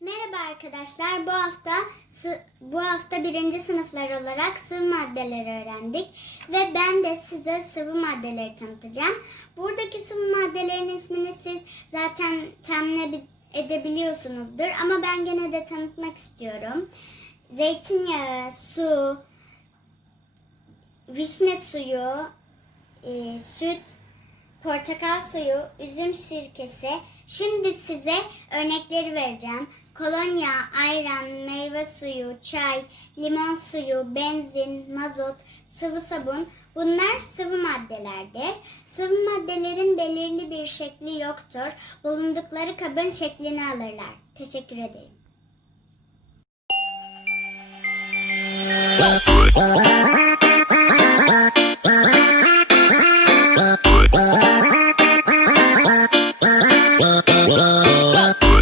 Merhaba arkadaşlar. Bu hafta bu hafta birinci sınıflar olarak sıvı maddeleri öğrendik ve ben de size sıvı maddeleri tanıtacağım. Buradaki sıvı maddelerin ismini siz zaten tahmin ede- edebiliyorsunuzdur ama ben gene de tanıtmak istiyorum. Zeytinyağı, su, vişne suyu, e, süt, portakal suyu, üzüm sirkesi. Şimdi size örnekleri vereceğim. Kolonya, ayran, meyve suyu, çay, limon suyu, benzin, mazot, sıvı sabun. Bunlar sıvı maddelerdir. Sıvı maddelerin belirli bir şekli yoktur. Bulundukları kabın şeklini alırlar. Teşekkür ederim.